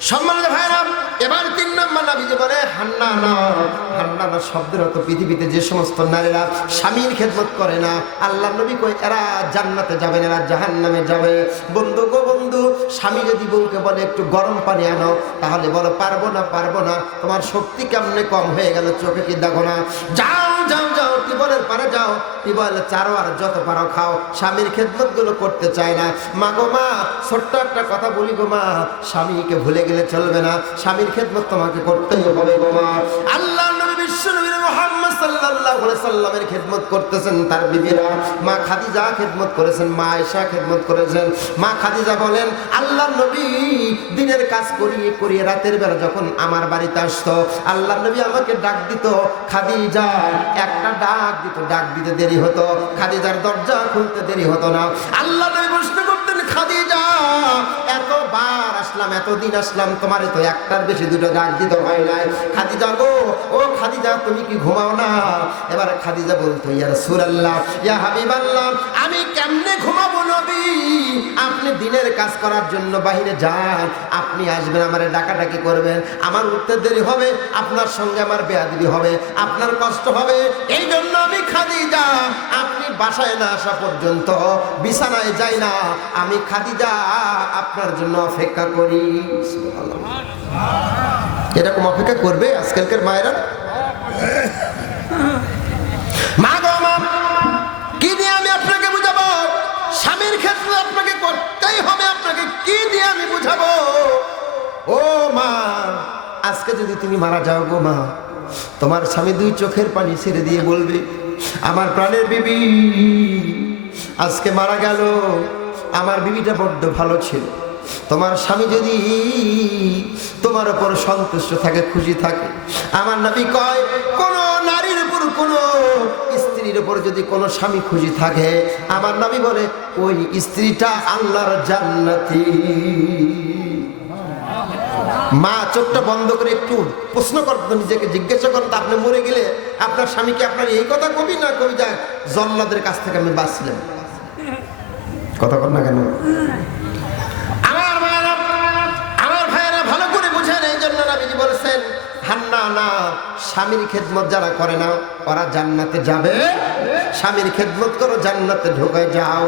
সম্মানিত ভাইরা এবার তিন পৃথিবীতে যে সমস্ত নারীরা স্বামীর করে না আল্লাহ নবী কই জান্নাতে যাবে যাবে। বন্ধু গো বন্ধু, স্বামী যদি একটু গরম পানি আনো, তাহলে বলো, পারব না পারব না, তোমার শক্তি কেমনে কম হয়ে গেল, চোখে কি দেখো না? যাও যাও যাও টিবলের পারে যাও টিবল চারো আর যত পারো খাও, স্বামীর খেদমতগুলো করতে চায় না। মা গো মা, ছোট্ট একটা কথা বলি গো মা, স্বামীকে ভুলে গেলে চলবে না, স্বামীর খেদমত তোমাকে করতেই হবে আল্লাহ কাজ রাতের বেলা যখন আমার বাড়িতে আসতো আমাকে ডাক দিত, খাদিজা, একটা ডাক দিত, ডাক দিতে দেরি হতো। খাদিজার দরজা খুলতে দেরি হতো না। আল্লাহ এতদিন আসলাম, তোমার তো একটার বেশি দুটো গাছ দিতে হয় নাই। খাদিজা গো, ও খাদিজা, তুমি কি ঘুমাও না? এবার খাদিজা বলতো, ইয়া আল্লাহ ইয়া হাবিবাল্লাহ, আমি কেমনে নবী আপনি দিনের কাজ করার জন্য বাইরে যান, আপনি আসবেন, আমারে ডাকাডাকি করবেন। আমার উঠতে দেরি হবে, আপনার সঙ্গে আমার বেয়াদবি হবে, আপনার কষ্ট হবে এই জন্য আমি খাদিজা, আপনি বাসায় না আসা পর্যন্ত, বিছানায় যাই না, আমি খাদিজা, আপনার জন্য অপেক্ষা করি। এরকম অপেক্ষা করবে আজকালকার মায়েরা মা গো মা কি দিয়ে আমি আপনাকে বুঝাবো স্বামীর ক্ষেত্রে আপনাকে করতেই হবে আপনাকে কি দিয়ে আমি বুঝাবো? ও মা, আজকে যদি তুমি মারা যাও গো মা, তোমার স্বামী দুই চোখের পানি ছেড়ে দিয়ে বলবে, আমার প্রাণের বিবি, আজকে মারা গেল, আমার বিবিটা বড্ড ভালো ছিল। তোমার স্বামী যদি তোমার উপর সন্তুষ্ট থাকে, খুশি থাকে, আমার নবী কয় উপর যদি কোনো স্বামী খুশি থাকে, আমার নবী বলে, ওই স্ত্রীটা আল্লাহর জান্নাতি। মা, চোখটা বন্ধ করে একটু প্রশ্ন করতো নিজেকে জিজ্ঞাসা করতো আপনি মরে গেলে আপনার স্বামীকে আপনার এই কথা কবি না কবি? যাক জল্লাদের কাছ থেকে আমি বাঁচলাম। কথা কর না কেন? আমার মায়েরা, আমার ভাইয়েরা ভালো করে বুঝেন এই জন্য নবীজি বলেছেন হান্না না, স্বামীর খেদমত যারা করে না, ওরা জান্নাতে যাবে। স্বামীর খেদমত করো, জান্নাতে ঢোকায় যাও।